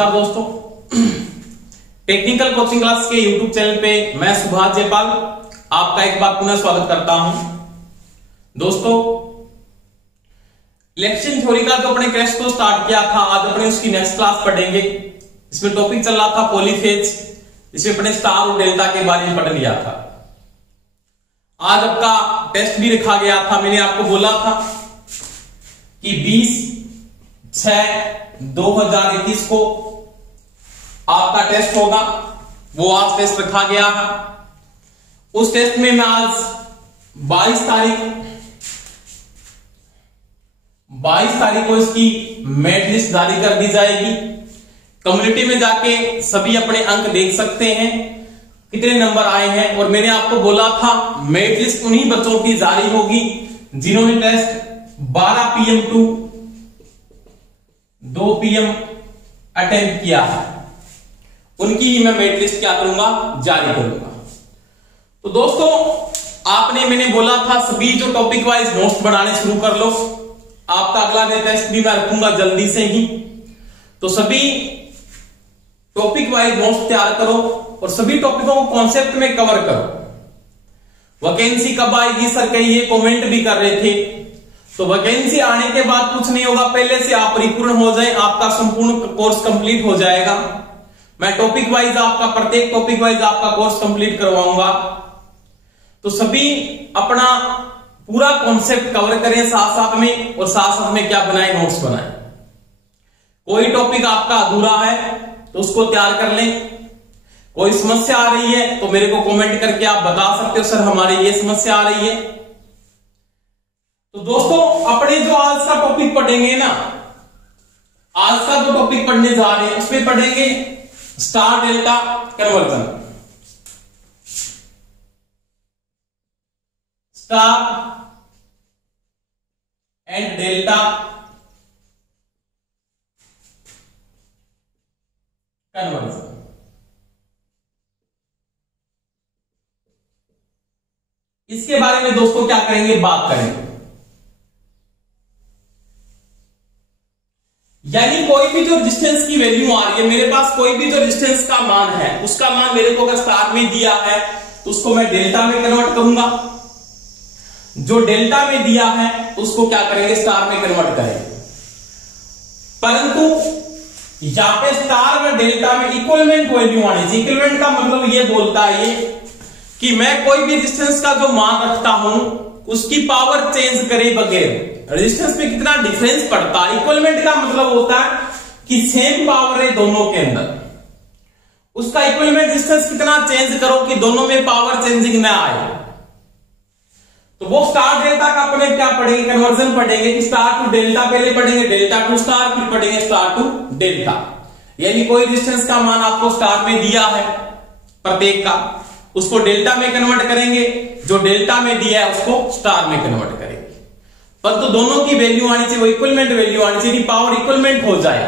नमस्कार दोस्तों, technical coaching class के YouTube चैनल पे मैं सुभाष जयपाल आपका एक बार पुनः स्वागत करता हूं। दोस्तों, इलेक्शन थ्योरी का जो अपने क्रैश को स्टार्ट किया था, आज अपने उसकी नेक्स्ट क्लास पढ़ेंगे। इसमें टॉपिक चल रहा था पॉलीफेज, इसमें अपने स्टार और डेल्टा के बारे में पढ़ लिया था। आज आपका टेस्ट भी रखा गया था। मैंने आपको बोला था कि 20/6/2021 को आपका टेस्ट होगा, वो आज टेस्ट रखा गया है। उस टेस्ट में मैं आज 22 तारीख को इसकी मेरिट लिस्ट जारी कर दी जाएगी। कम्युनिटी में जाके सभी अपने अंक देख सकते हैं, कितने नंबर आए हैं। और मैंने आपको बोला था मेरिट लिस्ट उन्हीं बच्चों की जारी होगी जिन्होंने test 12 PM to 2 PM attempt किया है, उनकी ही मैं मेरिट लिस्ट क्या करूंगा, जारी करूंगा। तो दोस्तों, मैंने बोला था सभी जो टॉपिक वाइज नोट्स बनाने शुरू कर लो। आपका अगला डे टेस्ट भी मैं रखूंगा जल्दी से ही। तो सभी टॉपिक वाइज नोट्स तैयार करो और सभी टॉपिकों को कॉन्सेप्ट में कवर करो। वैकेंसी कब आएगी सर, कई ये कमेंट भी कर रहे थे। तो वैकेंसी आने के बाद कुछ नहीं होगा, पहले से आप परिपूर्ण हो जाए, आपका संपूर्ण कोर्स कंप्लीट हो जाएगा। मैं टॉपिक वाइज प्रत्येक टॉपिक वाइज आपका कोर्स कंप्लीट करवाऊंगा। तो सभी अपना पूरा कॉन्सेप्ट कवर करें साथ साथ में, और साथ साथ में क्या बनाए, नोट्स बनाए। कोई टॉपिक आपका अधूरा है तो उसको तैयार कर लें। कोई समस्या आ रही है तो मेरे को कमेंट करके आप बता सकते हो, सर हमारी ये समस्या आ रही है। तो दोस्तों, अपने जो आज का टॉपिक पढ़ेंगे ना, आज का जो टॉपिक पढ़ने जा रहे हैं उसमें पढ़ेंगे star delta conversion, star and delta conversion. इसके बारे में दोस्तों क्या करेंगे, बात करेंगे। यानी कोई भी जो रेजिस्टेंस की वैल्यू आ रही है, मेरे पास कोई भी जो रेजिस्टेंस का मान है, उसका मान मेरे को अगर स्टार में दिया है तो उसको मैं डेल्टा में कन्वर्ट करूंगा। जो डेल्टा में दिया है उसको क्या करेंगे, स्टार में कन्वर्ट करेंगे। परंतु यहां पे स्टार में डेल्टा में इक्विवेलेंट वैल्यू आनी चाहिए। इक्विवेलेंट का मतलब ये बोलता है कि मैं कोई भी रेजिस्टेंस का जो मान रखता हूं उसकी पावर चेंज करे बगैर रेजिस्टेंस में कितना डिफरेंस पड़ता है। इक्विवेलेंट का मतलब होता है कि सेम पावर है दोनों के अंदर, उसका इक्विवेलेंट रेजिस्टेंस कितना चेंज करो कि दोनों में पावर चेंजिंग ना आए। तो वो स्टार डेल्टा का अपने क्या पढ़ेंगे, कन्वर्जन पढ़ेंगे कि स्टार टू डेल्टा, पहले पढ़ेंगे डेल्टा टू स्टार, फिर पढ़ेंगे स्टार टू डेल्टा। यानी कोई रेजिस्टेंस का मान आपको स्टार में दिया है प्रत्येक का, उसको डेल्टा में कन्वर्ट करेंगे, जो डेल्टा में दिया है उसको स्टार में कन्वर्ट करेंगे। परंतु दोनों की वैल्यू आनी चाहिए, वो इक्विवेलेंट वैल्यू आनी चाहिए, पावर इक्विवेलेंट हो जाए।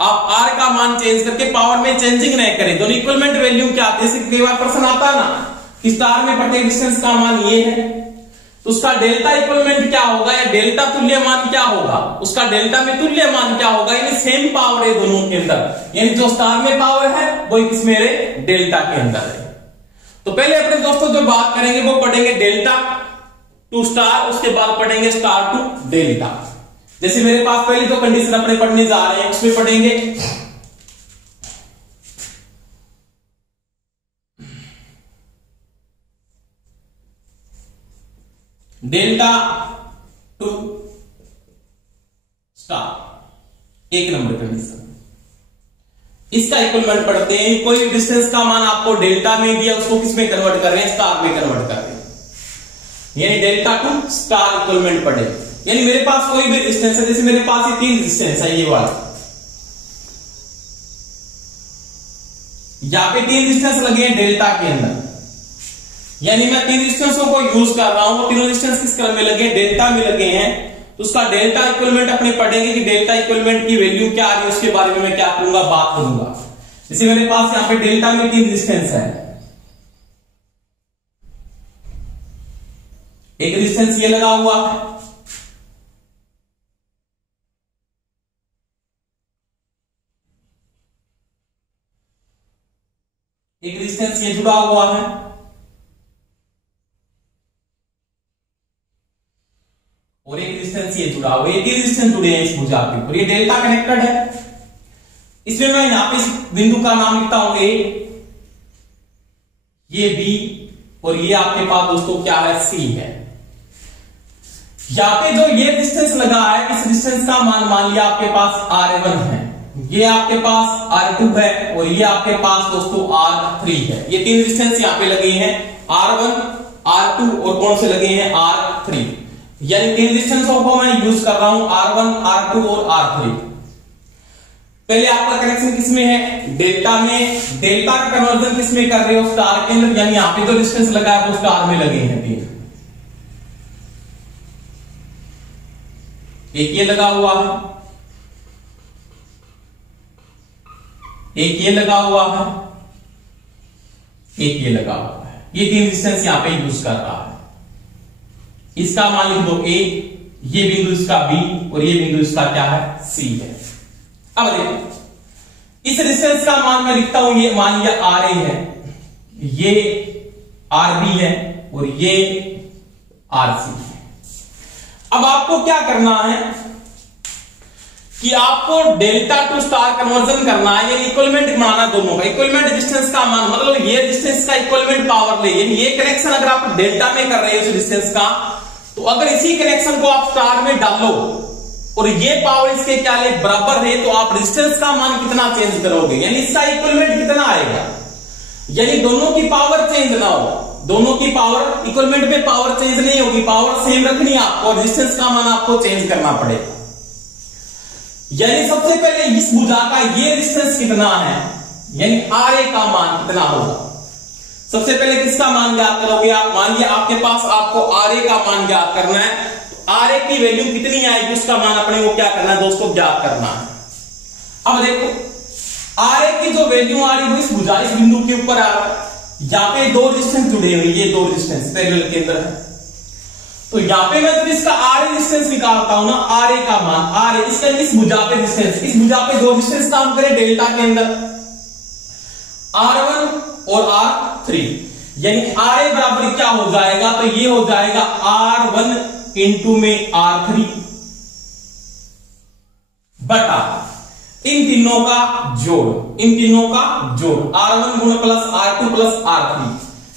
आप आर का मान चेंज करके पावर में चेंजिंग नहीं करें, दोनों इक्विवेलेंट वैल्यू क्या आती है। कई बार प्रश्न आता है ना कि स्टार में प्रत्येक रेजिस्टेंस का मान ये है, तो उसका डेल्टा इक्विवेलेंट क्या होगा, या डेल्टा तुल्य मान क्या होगा, उसका डेल्टा में तुल्य मान क्या होगा। यानी सेम पावर है दोनों के अंदर, यानी जो स्टार में पावर है वो किस मेरे डेल्टा के अंदर है। तो पहले अपने दोस्तों जो बात करेंगे वो पढ़ेंगे डेल्टा टू स्टार, उसके बाद पढ़ेंगे स्टार टू डेल्टा। जैसे मेरे पास पहले जो कंडीशन अपने पढ़ने जा रहे हैं उसमें पढ़ेंगे डेल्टा टू स्टार, एक नंबर कंडीशन। इसका इक्विवेलेंट पढ़ते हैं। कोई डिस्टेंस का मान आपको डेल्टा में दिया, उसको किस में कन्वर्ट कर रहे हैं, स्टार में कन्वर्ट कर रहे हैं। यानी डेल्टा टू स्टार इक्विवेलेंट पढ़े। यानी मेरे पास कोई भी डिस्टेंस है, जैसे मेरे पास ये 3 डिस्टेंस है, ये वाला, यहां पे 3 डिस्टेंस लगे हैं डेल्टा के अंदर। यानी मैं 3 डिस्टेंसों को यूज कर रहा हूं, वो तीनों डिस्टेंस किस क्रम में लगे, डेल्टा में लगे हैं। तो उसका डेल्टा इक्विवेलेंट अपने पढ़ेंगे कि डेल्टा इक्विवेलेंट की वैल्यू क्या आ रही है, उसके बारे में मैं क्या करूंगा, बात करूंगा। जैसे मेरे पास यहां पे डेल्टा में 3 डिस्टेंस है, एक डिस्टेंस ये लगा हुआ है, रेजिस्टेंस ये जुड़ा हुआ है, और एक रेजिस्टेंस ये जुड़ा हुआ है, ये रेजिस्टेंस जुड़े हैं इस भुजा के ऊपर, ये डेल्टा कनेक्टेड है। इसमें मैं यहां पे इस बिंदु का नाम लिखता हूं ए, ये बी, और ये आपके पास दोस्तों क्या है, सी है। यहां पे जो ये डिस्टेंस लगा है, इस डिस्टेंस का मान लिया आपके पास R1 है, ये आपके पास R2 है, और ये आपके पास दोस्तों R3 है। ये तीन डिस्टेंस यहां पे लगे हैं, R1, R2 और कौन से लगे हैं, R3। यानी तीन डिस्टेंस को मैं यूज कर रहा हूं, R1, R2 और R3। पहले आपका कनेक्शन किसमें है, डेल्टा में। डेल्टा का कन्वर्जन किसमें कर रहे हो, स्टार के अंदर। यानी यहां पे जो डिस्टेंस लगा है वो स्टार में लगे हैं तीन। एक ये लगा हुआ है, एक ये लगा हुआ है, एक ये लगा हुआ है। ये तीन डिस्टेंस यहां पे यूज कर रहा है। इसका मान लिख दो ए, ये बिंदु इसका बी, और ये बिंदु इसका क्या है, सी है। अब देखो इस डिस्टेंस का मान मैं लिखता हूं, ये मान लिया आर ए है, ये आर बी है, और ये आर सी है। अब आपको क्या करना है कि आपको डेल्टा टू स्टार कन्वर्जन करना है, यानी इक्वलमेंट बनाना दोनों का। इक्वलमेंट डिस्टेंस का मान मतलब ये डिस्टेंस का इक्वलमेंट पावर ले, यानी ये कनेक्शन अगर आप डेल्टा में कर रहे हो इस डिस्टेंस का, तो अगर इसी कनेक्शन को आप स्टार में डालो और ये पावर इसके क्या ले बराबर है, तो आप डिस्टेंस का मान कितना चेंज करोगे, यानी इसका इक्वलमेंट कितना आएगा। यानी दोनों की पावर चेंज ना हो, दोनों की पावर, इक्वलमेंट में पावर चेंज नहीं होगी, पावर सेम रखनी है आपको, और डिस्टेंस का मान आपको चेंज करना पड़ेगा। यानी सबसे पहले इस भुजा का ये डिस्टेंस कितना है, यानी आर ए का मान कितना होगा। सबसे पहले किसका मान ज्ञात करोगे आप, मान लिया आपके पास आपको आर ए का मान ज्ञात करना है, तो आर ए की वैल्यू कितनी आएगी उसका मान अपने को क्या करना है दोस्तों, ज्ञात करना है। अब देखो आर ए की जो वैल्यू आ रही है इस भुजा, इस बिंदु के ऊपर आ रहा है, यहाँ पे दो डिस्टेंस जुड़े हुए, ये दो डिस्टेंस पैरेलल के अंदर है। तो यहाँ पे मैं जब इसका आर ए डिस्टेंस निकालता हूं ना, आर ए का मान, आर ए इसका इस भुजा पे डिस्टेंस, इस भुजा पे दो डिस्टेंस काम करें डेल्टा के अंदर, R1 और R3, यानी आर ए बराबर क्या हो जाएगा, तो ये हो जाएगा R1 इंटू में R3 बटा इन तीनों का जोड़, इन तीनों का जोड़, R1 गुणा प्लस R2 प्लस R3,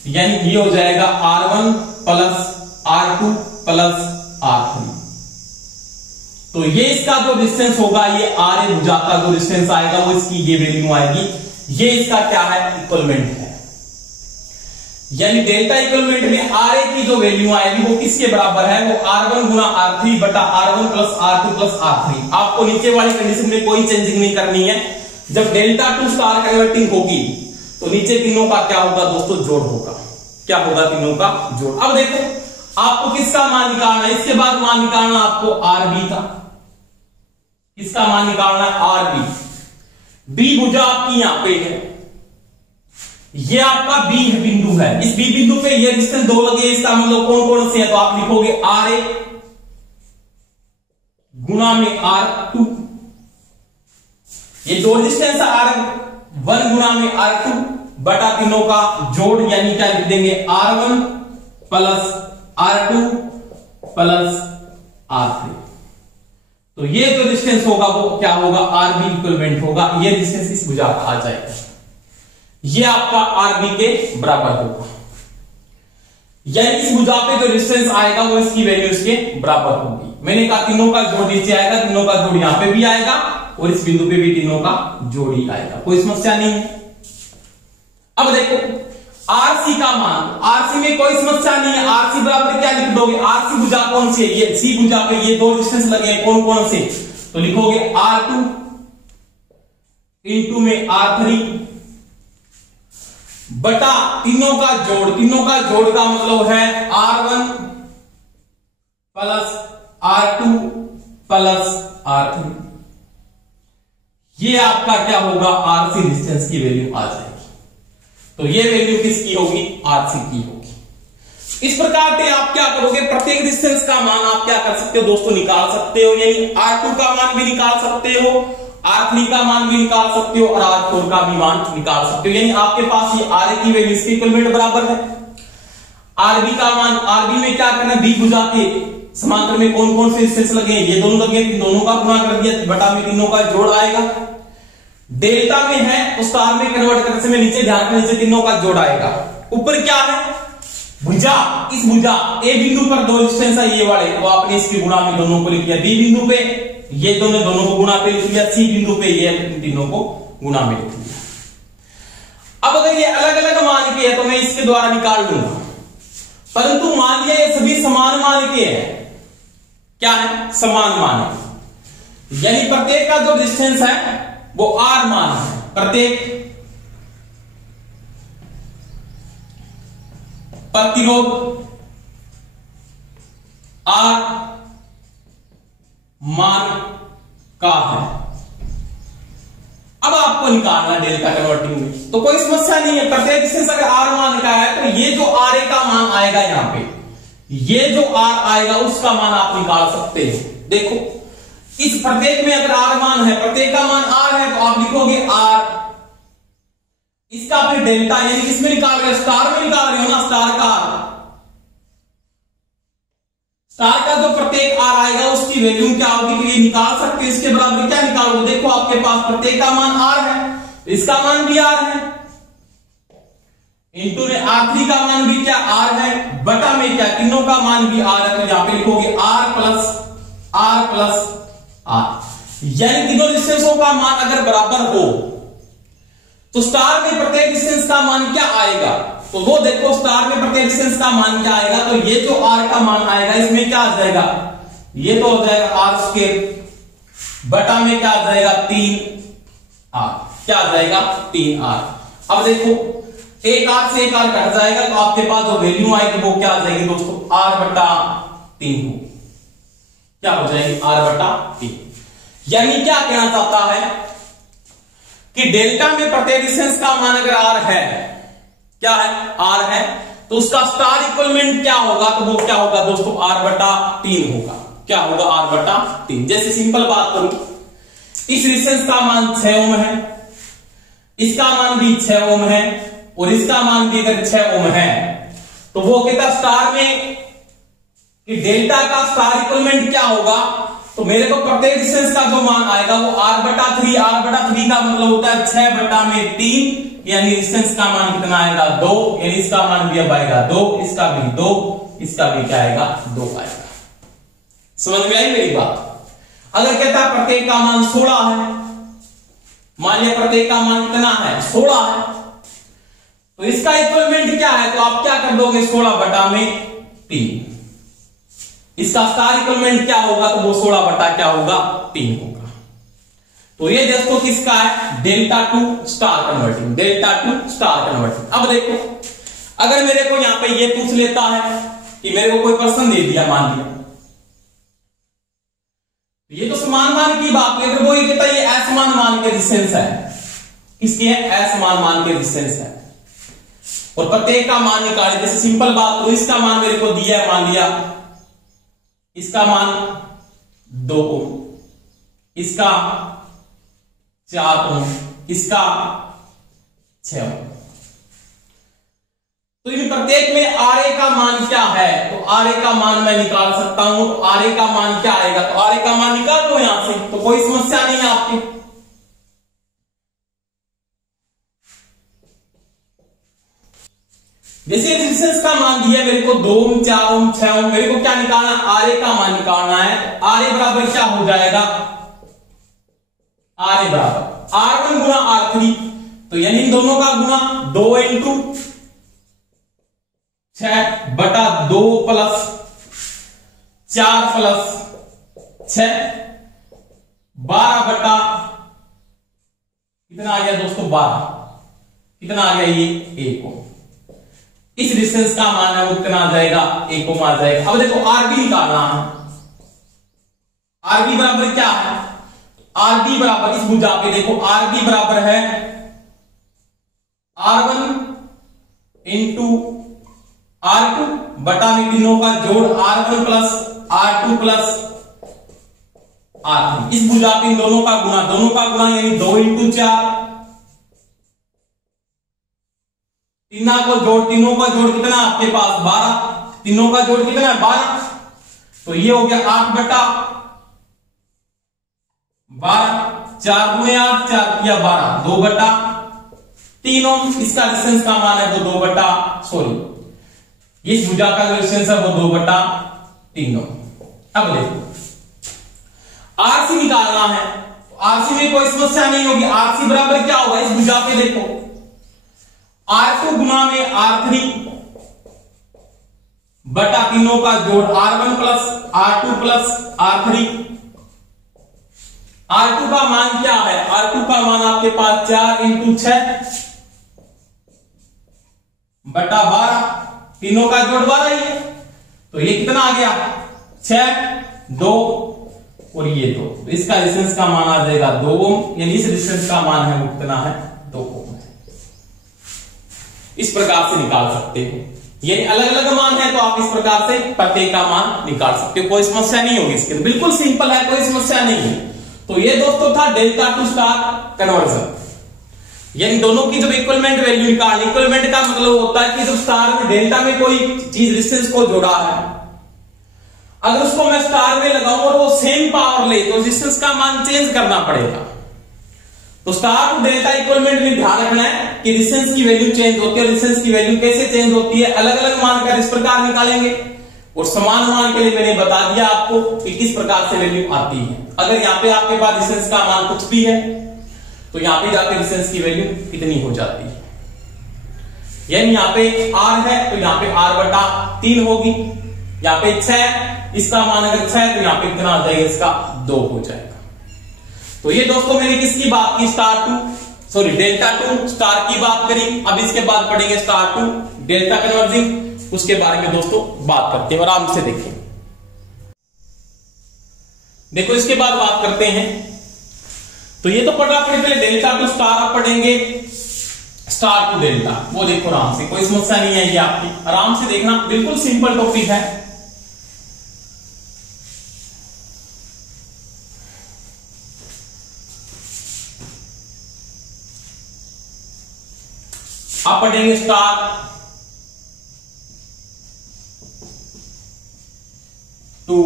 यानी ये हो जाएगा R1 plus R2 plus R3। तो ये इसका जो डिस्टेंस होगा, ये आर ए भुजा का जो डिस्टेंस आएगा वो इसकी ये वैल्यू आएगी। ये इसका क्या है, इक्वलमेंट है। यानी डेल्टा इक्वलमेंट में आर ए की जो वैल्यू आएगी वो किसके बराबर है, वो R1 गुणा R3 बटा R1 plus R2 plus R3। आपको नीचे वाली कंडीशन में कोई चेंजिंग नहीं करनी है। जब डेल्टा टू स्टार कन्वर्टिंग होगी तो नीचे तीनों का क्या होगा दोस्तों, जोड़ होगा। क्या होगा, तीनों का जोड़। अब देखो आपको किसका मान निकालना है, इसके बाद मान निकालना आपको आर बी का। किसका मान निकालना है, आर बी। बी भुजा आपकी यहां पे है, ये आपका बी बिंदु है, इस बी बिंदु पे ये डिस्टेंस दो लगे, इसका मतलब कौन कौन से है, तो आप लिखोगे आर ए गुणा में R2, ये दो डिस्टेंस R1 गुणा में R2 बटा तीनों का जोड़, यानी क्या लिख देंगे R1 plus R2 plus R3। तो ये जो डिस्टेंस होगा वो क्या होगा, आरबी इक्वलमेंट होगा। ये डिस्टेंस इस भुजा का आ जाएगा, ये आपका आरबी के बराबर होगा। यानी इस भुजा पे जो डिस्टेंस आएगा वो इसकी वैल्यू इसके बराबर होगी। मैंने कहा तीनों का जोड़ नीचे आएगा, तीनों का जोड़ यहां पे भी आएगा, और इस बिंदु पे भी तीनों का जोड़ ही आएगा, कोई समस्या नहीं है। अब देखो आरसी का मान, आरसी में कोई समस्या नहीं है। आरसी बराबर क्या लिख दोगे, आरसी भुजा कौन सी है, ये सी भुजा पे ये दो डिस्टेंस लगे हैं, कौन कौन से, तो लिखोगे R2 इंटू में R3 बटा तीनों का जोड़, तीनों का जोड़ का मतलब है R1 plus R2 plus R3। ये आपका क्या होगा, आरसी डिस्टेंस की वैल्यू आ जाएगी। तो ये वैल्यू किसकी होगी, आरसी की होगी। इस प्रकार से आप क्या करोगे, प्रत्येक डिस्टेंस का मान आप क्या कर सकते हो दोस्तों, निकाल सकते हो। यानी R2 का मान भी निकाल सकते हो, R3 का मान भी निकाल सकते हो और R4 का भी मान निकाल सकते हो। यानी आपके पास ये Ra की वैल्यू इसके इक्विवेलेंट बराबर है। Rb का मान, Rb में क्या करना है, B भुजा के समांतर में कौन कौन से रेजिस्टेंस लगे हैं, ये दोनों लगे, इन दोनों का गुणा कर दिया, बटा में तीनों का जोड़ आएगा। डेल्टा में है तो स्टार में कन्वर्ट करने से में नीचे ध्यान में नीचे तीनों का जोड़ आएगा। ऊपर क्या है, भुजा, इस भुजा ए बिंदु पर दो रेजिस्टेंस है ये वाले, तो आपने इसकी गुणा में दोनों को लिख दिया। बी बिंदु पे ये दोनों को गुणा पे लिख दिया, सी बिंदु पे ये तीनों को गुणा में लिख दिया। अब अगर ये अलग अलग मान के है तो मैं इसके द्वारा निकाल लूंगा, परंतु मान लिया ये सभी समान मान के है, क्या है, समान मान है, यानी प्रत्येक का जो डिस्टेंस है वो R मान है। प्रत्येक प्रतिरोध R मान का है। अब आपको निकालना है डेल्टा कन्वर्टिंग में, तो कोई समस्या नहीं है। प्रत्येक डिस्टेंस अगर R मान का है तो ये जो Ra का मान आएगा, यहां पे ये जो R आएगा उसका मान आप निकाल सकते हैं। देखो इस प्रत्येक में अगर R मान है, प्रत्येक का मान R है, तो आप लिखोगे R, इसका फिर डेल्टा, यानी किसमें निकाल रहे हो, स्टार में निकाल रहे हो ना, स्टार का जो प्रत्येक R आएगा उसकी वैल्यू क्या होगी, तो ये निकाल सकते हो। इसके बराबर क्या निकालोगे, देखो आपके पास प्रत्येक का मान R है, इसका मान भी R है, इंटू में R3 का मान भी क्या R है, बटा में क्या तीनों का मान भी R है, तो यहां पे लिखोगे R प्लस R, यानी तीनों डिस्टेंसों का मान अगर बराबर हो तो स्टार में प्रत्येक डिस्टेंस का मान क्या आएगा, तो वो देखो स्टार में प्रत्येक डिस्टेंस का मान क्या आएगा, तो ये जो R का मान आएगा इसमें क्या आ जाएगा, ये तो हो जाएगा R² बटा में क्या आ जाएगा 3R, क्या आ जाएगा 3R। अब देखो एक R से एक R कट जाएगा, तो आपके पास जो वैल्यू आएगी वो क्या आ जाएगी दोस्तों, R/3 हो, क्या हो जाएगी R/3। यानी क्या कहना चाहता है कि डेल्टा में प्रत्येक डिस्टेंस का मान अगर R है, क्या है, R है, तो उसका स्टार इक्विवेलेंट क्या होगा, तो वो क्या होगा दोस्तों R/3 होगा, क्या होगा R/3। जैसे सिंपल बात करूं, इस रेजिस्टेंस का मान 6 ओम है, इसका मान भी 6 ओम है और इसका मान भी अगर 6 ओम है, तो वो कहता स्टार में कि डेल्टा का स्टार इक्विवेलेंट क्या होगा, तो मेरे को प्रत्येक डिस्टेंस का जो मान आएगा वो R/3, R/3 का मतलब होता है 6/3, यानी डिस्टेंस का मान कितना आएगा 2, यानी इसका मान भी अब आएगा 2, इसका भी 2, इसका भी क्या आएगा 2 आएगा। समझ में आई मेरी बात। अगर कहता है प्रत्येक का मान 16 है, मान लिया प्रत्येक का मान कितना है 16 है, तो इसका इक्विवेलेंट क्या है, तो आप क्या कर दोगे 16/3, इसका स्टार इक्विवेलेंट क्या होगा, तो वो 16 क्या होगा 3 होगा। तो ये दोस्तों किसका है, delta two star converting, delta two star converting. अब देखो अगर मेरे को यहां पे ये पूछ लेता है कि मेरे को कोई प्रश्न दे दिया, मान लिया ये तो समान मान की बात है, अगर वो ये कहता है ये असमान मान के डिस्टेंस है, किसकी है, असमान मान के डिस्टेंस है, और प्रत्येक का मान निकाले, जैसे सिंपल बात, तो इसका मान मेरे को दिया है, मान लिया इसका मान 2 ओम, इसका 4 ओम, इसका 6 ओम, तो इन प्रत्येक में Ra का मान क्या है, तो Ra का मान मैं निकाल सकता हूं, तो Ra का मान क्या आएगा, तो Ra का मान निकाल लो यहां से, तो कोई समस्या नहीं है आपकी। जैसे रेजिस्टेंस का मान दिया मेरे को 2 ओम, 4 ओम, 6 ओम, मेरे को क्या निकालना, Ra का मान निकालना है। Ra बराबर क्या हो जाएगा, Ra बराबर R1 गुना R3, तो यानी इन दोनों का गुना 2 इंटू 6/2 प्लस 4 प्लस 6, 12 कितना आ गया दोस्तों 12, कितना आ गया ये 1 ओम। इस डिस्टेंस का मान है वो कितना आ जाएगा 1 ओम आ जाएगा। अब देखो Rb निकालना है, Rb बराबर क्या है, Rb बराबर इस भुजा पे देखो Rb बराबर है R1 इंटू R2 बटा में तीनों का जोड़, R1 plus R2 plus R3। इस भुजा पे इन दोनों का गुणा यानी 2 × 4, तीनों का जोड़ कितना आपके पास 12, तीनों का जोड़ कितना है 12, तो ये हो गया 8/12, 4 × 8 4 किया 12, 2/3 ओम। इसका रेजिस्टेंस का मान है वो 2/, इस भुजा का रेजिस्टेंस है वो 2/3 ओम। अब देखो आरसी निकालना है, आरसी में कोई समस्या नहीं होगी। आरसी बराबर क्या होगा, इस भुजा पे देखो R2 गुना में R3 बटा तीनों का जोड़ R1 plus R2 plus R3। R2 का मान क्या है, R2 का मान आपके पास 4 × 6 बटा 12, तीनों का जोड़ 12 ही है, तो ये कितना आ गया 6, 2 और ये 2, तो इसका रेजिस्टेंस का मान आ जाएगा 2 ओम, यानी इस रेजिस्टेंस का मान है वो कितना है 2 ओम। इस प्रकार से निकाल सकते हो, यानी अलग अलग मान है तो आप इस प्रकार से प्रत्येक का मान निकाल सकते हो, कोई समस्या नहीं होगी इसके, बिल्कुल सिंपल है, कोई समस्या नहीं है। तो ये दोस्तों था डेल्टा टू स्टार कन्वर्जन, यानी दोनों की जब इक्विवेलेंट वैल्यू निकाल, इक्विवेलेंट का मतलब होता है कि जब स्टार में डेल्टा में कोई चीज रेजिस्टेंस को जोड़ा है, अगर उसको मैं स्टार में लगाऊं और वो सेम पावर ले तो रेजिस्टेंस का मान चेंज करना पड़ेगा। तो स्टार टू डेल्टा इक्विवेलेंट में ध्यान रखना है कि रेजिस्टेंस की वैल्यू चेंज होती है, रेजिस्टेंस की वैल्यू कैसे चेंज होती है, अलग अलग मान का इस प्रकार निकालेंगे, और समान मान के लिए मैंने बता दिया आपको कि किस प्रकार से वैल्यू आती है। अगर यहाँ पे आपके पास रेजिस्टेंस का मान कुछ भी है तो यहाँ पे जाके रेजिस्टेंस की वैल्यू कितनी हो जाती है, यानी यहाँ पे R है तो यहाँ पे R/3 होगी, यहाँ पे 6, इसका मान अगर 6 तो यहाँ पे कितना आ जाएगा, इसका 2 हो जाएगा। तो ये दोस्तों मैंने किसकी बात की, डेल्टा टू स्टार की बात करी। अब इसके बाद पढ़ेंगे स्टार टू डेल्टा कन्वर्जिंग, उसके बारे में दोस्तों बात करते हैं, आराम से देखें। देखो इसके बाद बात करते हैं, तो ये तो पढ़ा पड़े पहले डेल्टा टू स्टार, अब पढ़ेंगे स्टार टू डेल्टा। वो देखो आराम से, कोई समस्या नहीं है ये आपकी, आराम से देखना, बिल्कुल सिंपल टॉपिक है। आप पढ़ेंगे स्टार टू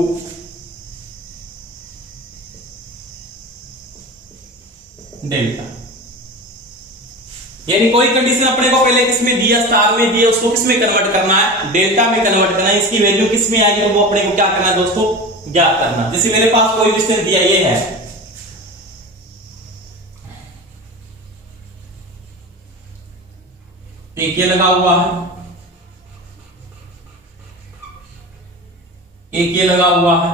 डेल्टा, यानी कोई कंडीशन अपने को पहले किसमें दिया, स्टार में दिया, उसको किसमें कन्वर्ट करना है, डेल्टा में कन्वर्ट करना है। इसकी वैल्यू किसमें आएगी तो वो अपने को क्या करना है दोस्तों, ज्ञात करना। जैसे मेरे पास कोई रेजिस्टेंस दिया ये है, एक ये लगा हुआ है, एक ये लगा हुआ है,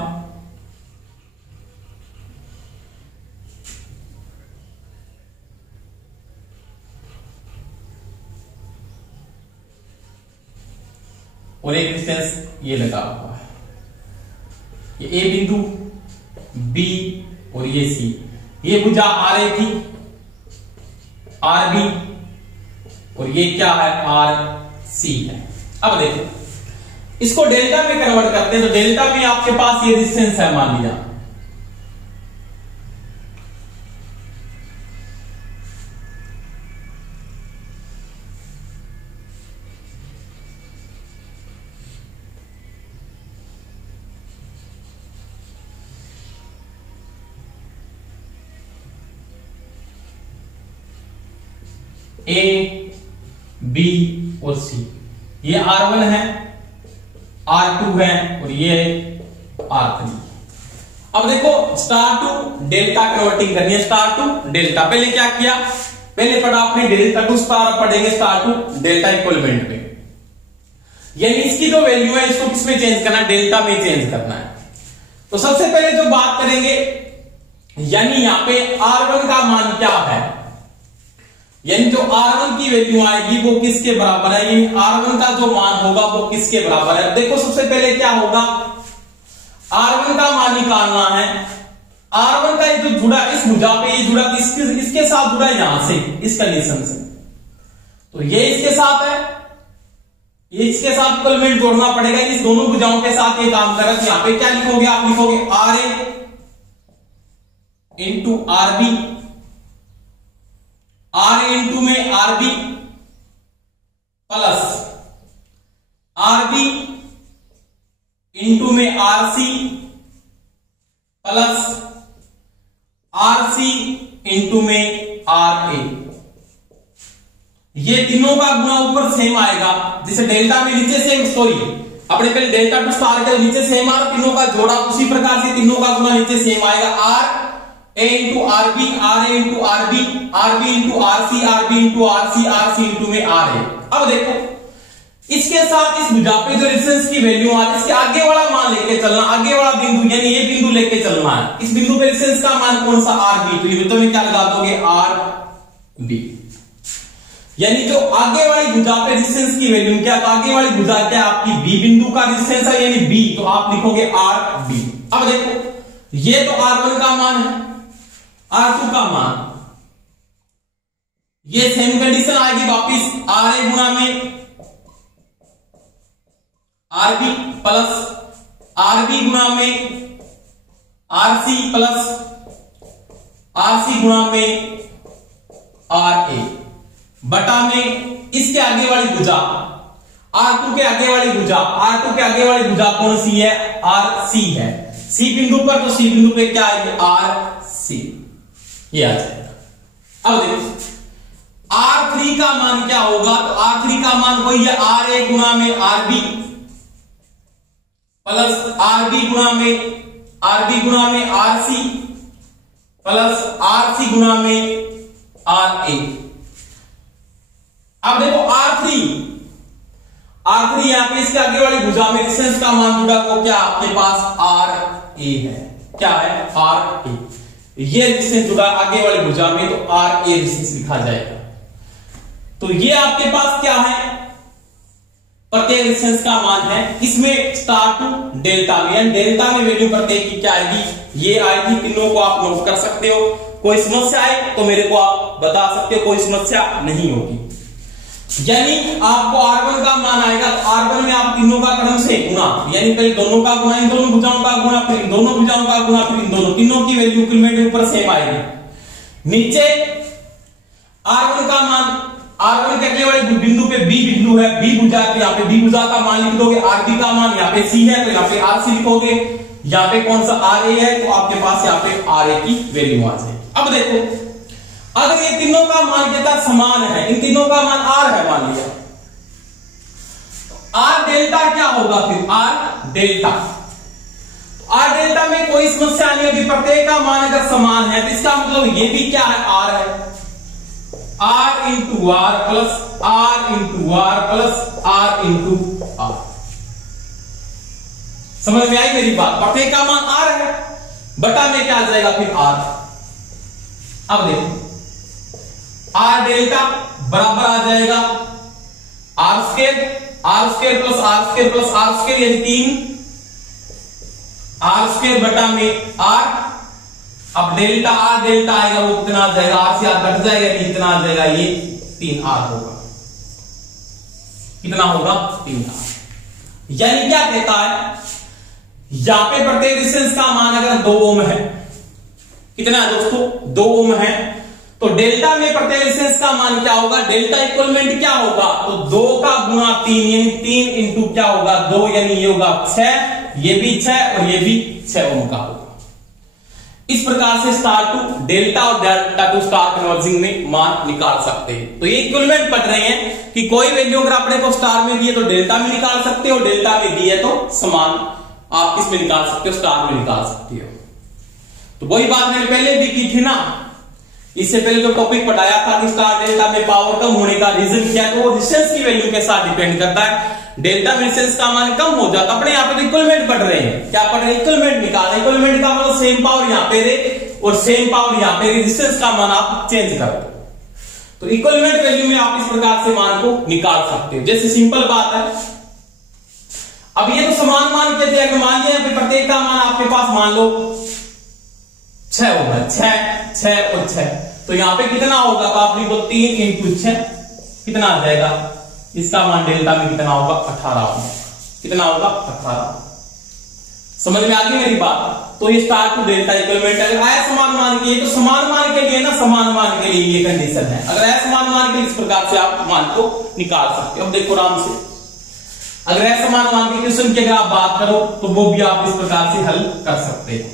और एक रेजिस्टेंस ये लगा हुआ है। ये ए बिंदु, बी और ये सी, ये भुजा आर ए थी, आर बी, और ये क्या है आर सी है। अब देखो इसको डेल्टा में कन्वर्ट करते हैं, तो डेल्टा में आपके पास ये रेजिस्टेंस है, मान लिया ए बी और सी, ये R1 है, R2 है और ये R3। अब देखो स्टार टू डेल्टा कन्वर्टिंग करनी है, स्टार टू डेल्टा। पहले क्या किया, पहले पढ़ा आपने डेल्टा टू स्टार, पढ़ेंगे स्टार टू डेल्टा इक्विवेलेंट में, यानी इसकी जो वैल्यू है इसको किसमें चेंज करना है, डेल्टा में चेंज करना है। तो सबसे पहले जो बात करेंगे, यानी यहां पे R1 का मान क्या है, यानी जो R1 की वैल्यू आएगी वो किसके बराबर है, यानी R1 का जो मान होगा वो किसके बराबर है। देखो सबसे पहले क्या होगा, R1 का मान निकालना है। R1 का जो जुड़ा, इस भुजा पे ये जुड़ा, इसके साथ जुड़ा यहां से, इस कंडीशन से, तो ये इसके साथ है, ये इसके साथ इक्विवेलेंट जोड़ना पड़ेगा। इस दोनों भुजाओं के साथ ये काम कर रहा है। यहां पे क्या लिखोगे, आप लिखोगे RA into RB, R into में आरबी प्लस आरबी इंटू में आरसी प्लस आरसी इंटू में आरए। ये तीनों का गुणा ऊपर सेम आएगा, जैसे डेल्टा में नीचे सेम, सॉरी अपने पहले डेल्टा टू स्टार के नीचे सेम आर, तीनों का जोड़ा उसी प्रकार से तीनों का गुणा नीचे सेम आएगा। R A into RB, R A into RB, RB into RC, RB into RC, RC into में आर ए। अब देखो इसके साथ इस भुजा पे जो रेजिस्टेंस की वैल्यू आ रही है, इसके आगे वाला मान लेके चलना, आगे वाला बिंदु यानी ये बिंदु लेके चलना है। इस बिंदु पे रेजिस्टेंस का मान कौन सा, आरबी, तो ये तो में क्या लगा दोगे, आर बी, यानी जो आगे वाली भुजा पे रेजिस्टेंस की वैल्यू क्या, तो आगे वाली भुजा क्या आपकी बी बिंदु का रेजिस्टेंस है यानी बी, तो आप लिखोगे आर बी। अब देखो ये तो R1 का मान है, R2 का मान, ये सेम कंडीशन आएगी वापिस, RA गुणा में RB प्लस RB गुणा में RC प्लस RC गुणा में RA बटा में इसके आगे वाली भुजा R2 के आगे वाली भुजा, R2 के आगे वाली भुजा कौन सी है, RC है, C बिंदु पर, तो C बिंदु पे क्या आएगी, RC, ये आ जाएगा। अब देखो R3 का मान क्या होगा, तो R3 का मान वही है RA गुणा में RB प्लस RB गुणा में RC प्लस RC गुणा में RA। अब देखो R3 यहां पे इसके आगे वाली भुजा में रेजिस्टेंस का मान जुड़ा को क्या आपके पास RA है, क्या है RA, ये रेजिस्टेंस जुड़ा आगे वाली भुजा में, तो RA रेजिस्टेंस लिखा जाएगा। तो ये आपके पास क्या है, प्रत्येक रेजिस्टेंस का मान है, इसमें स्टार टू डेल्टा में, यानी डेल्टा में वैल्यू प्रत्येक की क्या आएगी, ये आएगी। तीनों को आप नोट कर सकते हो, कोई समस्या आए तो मेरे को आप बता सकते हो, कोई समस्या नहीं होगी। यानी आपको R1 का मान आएगा, तो R1 में आप तीनों का क्रम से गुणा, यानी पहले दोनों का गुणा, इन दोनों भुजाओं का गुणा, फिर इन दोनों भुजाओं का गुणा, फिर इन दोनों, तीनों की वैल्यू इक्विवेलेंट ऊपर सेम आएगी। नीचे R1 का मान, R1 के अगले वाले बिंदु पे B बिंदु है, B भुजा है, यहाँ पे B भुजा का मान लिख दोगे, RB का मान यहाँ पे C है तो यहाँ पे RC लिखोगे, यहाँ पे कौन सा RA है, तो आपके पास यहाँ पे RA की वैल्यू आ जाएगी। अब देखो अगर ये तीनों का मान कितना समान है, इन तीनों का मान R है मान लिया, तो R डेल्टा क्या होगा, फिर R डेल्टा, तो R डेल्टा में कोई समस्या नहीं होगी, प्रत्येक का मान अगर समान है तो इसका मतलब ये भी क्या है, R है, R into R plus R into R plus R into R. समझ में आई मेरी बात, प्रत्येक का मान R है, बटा में क्या आ जाएगा फिर R। अब देखो R डेल्टा बराबर आ जाएगा R square plus R square plus R square, यानी 3 R स्क्वायर बटा में R। अब डेल्टा R डेल्टा आएगा वो कितना आ जाएगा, R से R कट जाएगा, कितना आ जाएगा, ये 3R होगा, कितना होगा 3R। यानी क्या कहता है, यहां पे प्रत्येक रेजिस्टेंस का मान अगर 2 ओम है, कितना है दोस्तों 2 ओम है, तो डेल्टा में प्रत्येक रेजिस्टेंस का मान क्या होगा, डेल्टा इक्विवेलेंट क्या होगा, तो 2 का गुणा 3, यानी 3 इंटू क्या होगा 2, यानी ये होगा 6, ये भी 6 और ये भी 6 ओम का होगा। इस प्रकार से स्टार टू डेल्टा और डेल्टा टू स्टार कन्वर्जिंग में मान निकाल सकते हैं। तो ये इक्विवेलेंट पढ़ रहे हैं कि कोई वैल्यू अगर आपने को स्टार में दी है तो डेल्टा में निकाल सकते हो, डेल्टा में दी है तो समान आप इसमें निकाल सकते हो, स्टार में निकाल सकते हो। तो वही बात मैंने पहले भी की थी ना, इससे पहले जो टॉपिक पढ़ाया था कि स्टार डेल्टा में पावर कम होने का रीजन क्या, तो वो रेजिस्टेंस की वैल्यू के साथ डिपेंड करता है। डेल्टा में रेजिस्टेंस का मान कम हो जाता, अपने यहाँ पे इक्विवेलेंट पढ़ रहे हैं, क्या पढ़ रहे हैं, इक्विवेलेंट निकालना। इक्विवेलेंट का मतलब सेम पावर यहाँ पे रहे और सेम पावर यहाँ पे, रेजिस्टेंस का मान आप चेंज कर दो, तो इक्विवेलेंट वैल्यू में आप इस प्रकार से मान को निकाल सकते हो। जैसे सिंपल बात है, अब ये तो समान मान के थे, अगर मान लिया यहाँ पे प्रत्येक का मान आपके पास मान लो 6 होगा, 6 और 6, तो यहाँ पे कितना होगा, तो आप लिखो 3 इंटू 6, कितना आ जाएगा, इसका मान डेल्टा में कितना होगा 18 होगा, कितना होगा 18। समझ में आ गई मेरी बात। तो ये स्टार टू डेल्टा इक्विवेलेंट। अगर असमान मान के लिए तो समान मान के लिए ना, समान मान के लिए ये कंडीशन है। अगर असमान मान के लिए इस प्रकार से आप मान को निकाल सकते हो। अब देखो आराम से, अगर असमान मान के क्वेश्चन की अगर आप बात करो तो वो भी आप इस प्रकार से हल कर सकते हैं।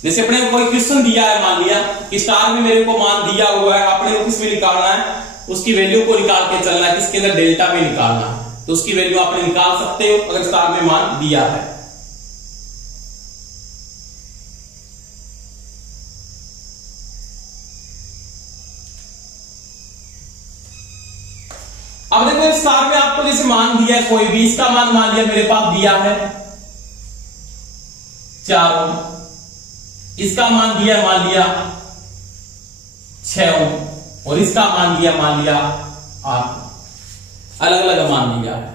जैसे अपने को कोई क्वेश्चन दिया है, मान लिया कि स्टार में मेरे को मान दिया हुआ है, अपने को किस में निकालना है, उसकी वैल्यू को निकाल के चलना है, किसके अंदर डेल्टा में निकालना है, तो उसकी वैल्यू आप निकाल सकते हो अगर स्टार में मान दिया है। अब देखो स्टार में आपको जैसे मान दिया है कोई भी, इसका मान लिया मेरे पास दिया है 4 ओम, इसका मान दिया मान लिया 6 ओम, और इसका मान लिया 8। अलग अलग मान दिया है।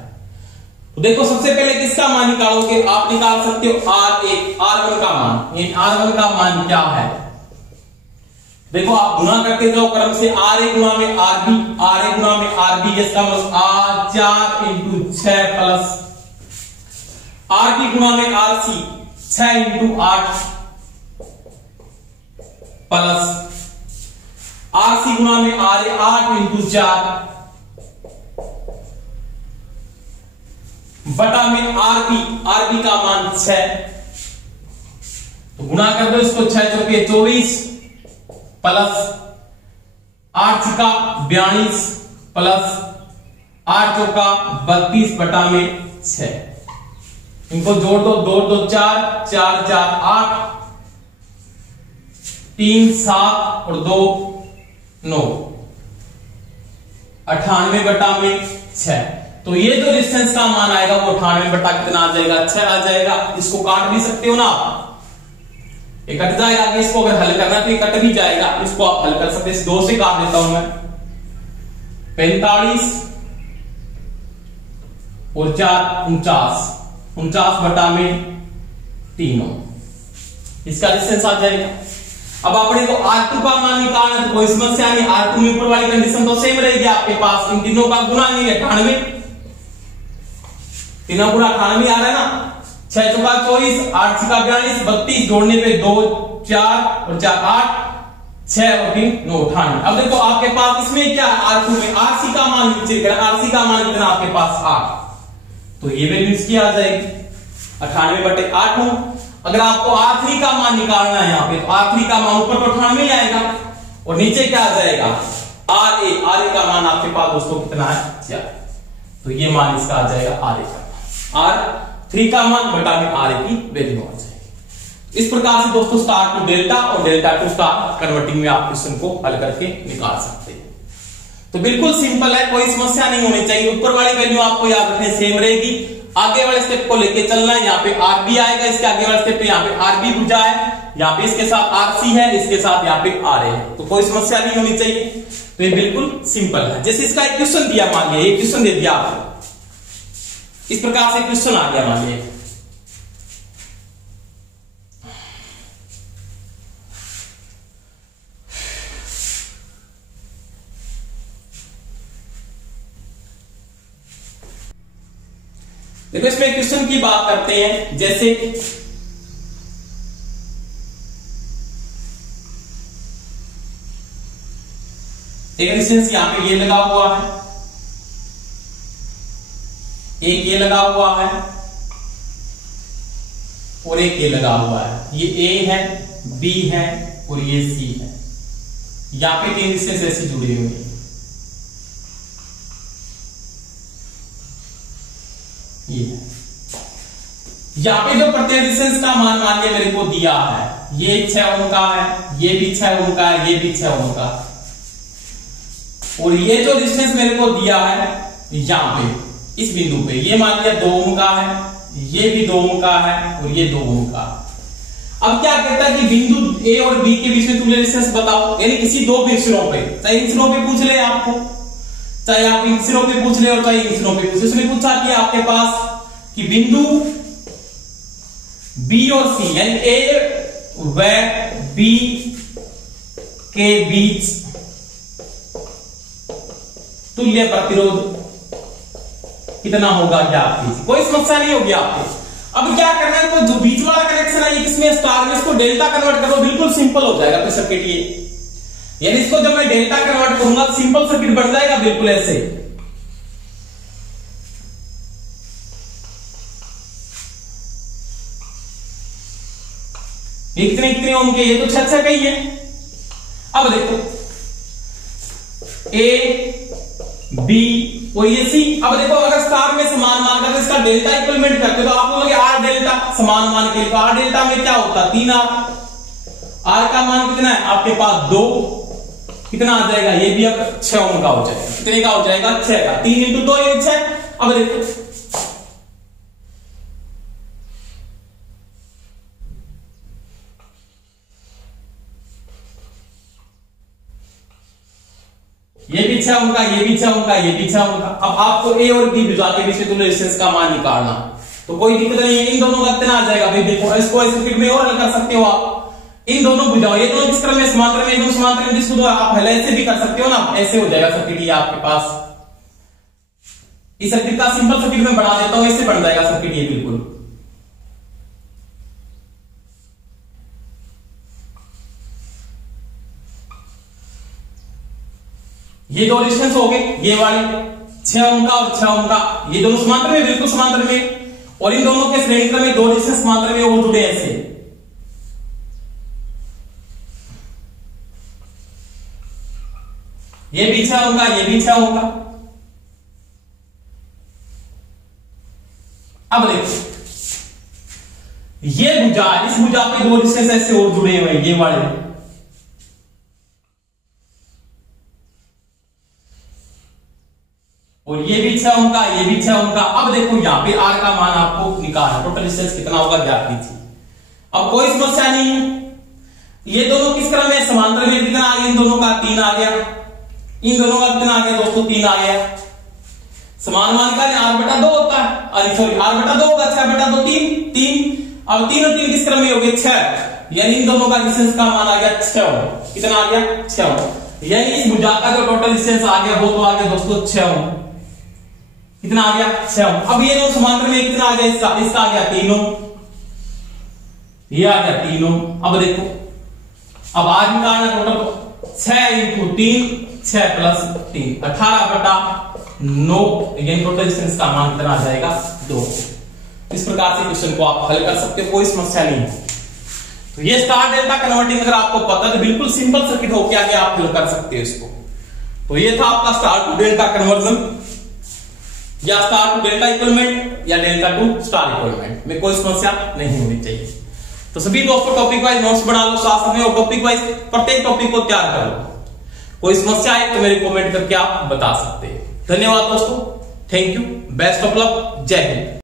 तो देखो सबसे पहले किसका मान निकालोगे, आप निकाल सकते हो R1 का मान। ये R1 का मान क्या है, देखो आप गुणा करते जाओ क्रम से, RA गुणा में RB, RA गुणा में RB, इसका मतलब R4 इंटू 6 प्लस RB गुणा में RC 6 इंटू 8 प्लस RC गुणा में RA 8 इंटू 4 बटा में RB का मान 6, तो गुणा कर दो इसको, 6 चौके 24 प्लस 8 का 42 प्लस 8 चौका 32 बटा में 6। इनको जोड़ दो, 2 2 4 4 4 8 3 7 और 2 9, 98 बटा में 6। तो ये जो डिस्टेंस का मान आएगा वो 98 बटा कितना आ जाएगा, 6 आ जाएगा। इसको काट भी सकते हो ना आप, ये कट जाएगा। इसको अगर हल करना तो ये कट भी जाएगा, इसको आप हल कर सकते हैं। इस 2 से काट देता हूं मैं, 45 और 4 49 बटा में 3, इसका डिस्टेंस आ जाएगा। अब आपने को R2 का मान निकालना है तो कोई समस्या नहीं, R2 में ऊपर वाली कंडीशन तो सेम रहेगी आपके पास। इन तीनों का गुणा नहीं, 98, तीनों गुणा 98 आ रहा है ना, 6 चौका 24 8 का 42 32, जोड़ने पे 2 4 और 4 8 6 और 3 9 98। अब देखो आपके पास इसमें क्या है, R2 में RC का मान नीचे कर, RC का मान कितना आपके पास 8, तो ये वैल्यू इसकी आ जाएगी 98 बटे 8 हो। अगर आपको R3 का मान निकालना है यहाँ पे, तो R3 का मान ऊपर तो 98 आएगा और नीचे क्या आ जाएगा RA का मान आपके पास दोस्तों कितना है 4, तो ये मान इसका आ जाएगा RA का, R3 का मान बटा में RA की वैल्यू आ जाएगी। इस प्रकार से दोस्तों स्टार टू डेल्टा और डेल्टा टू स्टार कन्वर्टिंग में आप क्वेश्चन को हल करके निकाल सकते हैं। तो बिल्कुल सिंपल है, कोई समस्या नहीं होनी चाहिए। ऊपर वाली वैल्यू आपको याद रखने सेम रहेगी, आगे वाले स्टेप को लेके चलना है। यहाँ पे RB आएगा, इसके आगे वाले स्टेप पे यहाँ पे RB बुझा है, यहाँ पे इसके साथ RC है, इसके साथ यहाँ पे RA है, तो कोई समस्या नहीं होनी चाहिए। तो ये बिल्कुल सिंपल है। जैसे इसका एक क्वेश्चन दिया, मान लिया एक क्वेश्चन दे दिया आपको, इस प्रकार से क्वेश्चन आ गया, मान लिया देखो इसमें क्वेश्चन की बात करते हैं। जैसे एक रेजिस्टेंस यहां पे ये लगा हुआ है, एक ये लगा हुआ है और एक ये लगा हुआ है। ये A है, B है और ये C है। यहां पे 3 रेजिस्टेंस ऐसे जुड़े हुए हैं। यहाँ पे जो प्रत्येक रेजिस्टेंस का मान मान के मेरे को दिया है, ये 6 ओम का है, ये भी 6 ओम का है, ये भी 6 ओम का, और ये जो रेजिस्टेंस मेरे को दिया है यहाँ पे इस बिंदु पे, ये मान लिया 2 ओम का है, ये भी 2 ओम का है और ये 2 ओम का। अब क्या कहता है कि बिंदु ए और बी के बीच में तुम रेजिस्टेंस बताओ, यानी किसी 2 सिरों पे, चाहे इन सिरों पे पूछ ले आपको, चाहे आप इन सिरों पे पूछ ले और चाहे इन सिरों पे पूछ ले। उसने पूछा कि आपके पास कि बिंदु बी और सी यानी ए व बी के बीच तुल्य प्रतिरोध कितना होगा ज्ञात कीजिए। कोई समस्या नहीं होगी आपको। अब क्या करना है, तो जो बीच वाला कनेक्शन है ये किसमें, स्टार में, इसको डेल्टा कन्वर्ट करो, बिल्कुल सिंपल हो जाएगा फिर सर्किट ये। यानी इसको जब मैं डेल्टा कन्वर्ट करूंगा सिंपल सर्किट बन जाएगा बिल्कुल ऐसे। ये कितने कितने ओम के, ये तो 6 का ही है। अब देखो ए बी और ये सी। अब देखो अगर स्टार में समान मान का इसका डेल्टा इक्वलमेंट करते तो आप बोलोगे आर डेल्टा समान मान के, तो आर डेल्टा में क्या होता, 3R। आर का मान कितना है आपके पास 2, कितना आ जाएगा, ये भी अब 6 ओम का हो जाएगा। कितने का हो जाएगा, 6 का। 3 × 2 = 6। अब देखो ये भी 6 ओम का, ये भी 6 ओम का, ये भी 6 ओम का। अब आपको ए और बी भुजा के बीच में तुल्य रेजिस्टेंस का मान निकालना, तो कोई दिक्कत नहीं है। इन दोनों का कितना आ जाएगा भाई, देखो इसको सर्किट में और हल कर सकते हो आप। इन दोनों भुजाओं, ये दोनों किस क्रम में, समांतर में, दोनों समांतर में, जिसको आप पहले ऐसे भी कर सकते हो ना, ऐसे हो जाएगा सर्किट ये आपके पास। इस सर्किट का सिंपल सर्किट में बना देता हूं, ऐसे बन जाएगा सर्किट ये बिल्कुल। ये दो रेजिस्टेंस हो गए, ये वाले 6 ओम का और 6 ओम का, ये दोनों समांतर में, बिल्कुल समांतर में। और इन दोनों के श्रेणी क्रम में दो रेजिस्टेंस समांतर में वो जुड़े ऐसे। ये भी 6 ओम का, ये भी 6 ओम का। अब देखो ये भुजा, इस भुजा पे दो रेजिस्टेंस ऐसे और जुड़े हुए हैं, ये वाले। और ये भी 6 ओम का, ये भी 6 ओम का। अब देखो यहाँ पे आर का मान आपको निकालना, टोटल रेजिस्टेंस कितना होगा ज्ञात कीजिए। अब कोई समस्या नहीं है। ये दोनों किस क्रम में, समांतर में, कितना आ गया, इन दोनों का 3 आ गया। इन दोनों का कितना आ गया दोस्तों, 3 आ गया। समान मान का R/2 होता है, सॉरी R/2 होगा, 6/2 3। अब 3 और 3 किस क्रम में हो गए, 6। यानी इन दोनों का रेजिस्टेंस का मान आ गया 6 ओम। कितना आ गया, 6 ओम। यानी इस भुजा का जो टोटल रेजिस्टेंस आ गया वो तो आ गया दोस्तों 6 ओम। कितना आ गया, 6 ओम। अब ये दोनों समांतर में कितना आ गया, इसका आ गया 3 ओम, ये आ गया 3 ओम। अब देखो अब आज निकालना टोटल 6 × 3, 6 + 3 18/9। यानी टोटल रेजिस्टेंस का मान कितना आ जाएगा, 2। इस प्रकार से क्वेश्चन को आप हल कर सकते हो, कोई समस्या नहीं है। तो ये स्टार डेल्टा कन्वर्टिंग अगर आपको पता है तो बिल्कुल सिंपल सर्किट होके आगे आप हल कर सकते हो इसको। तो ये था आपका स्टार टू डेल्टा कन्वर्जन, या स्टार टू डेल्टा इक्वलमेंट, या डेल्टा टू स्टार इक्वलमेंट में कोई समस्या नहीं होनी चाहिए। तो सभी दोस्तों टॉपिक वाइज नोट्स बना लो साथ में, और टॉपिक वाइज प्रत्येक टॉपिक को तैयार कर लो। कोई समस्या है तो मेरे कमेंट करके आप बता सकते हैं। धन्यवाद दोस्तों, thank you, best of luck, जय हिंद।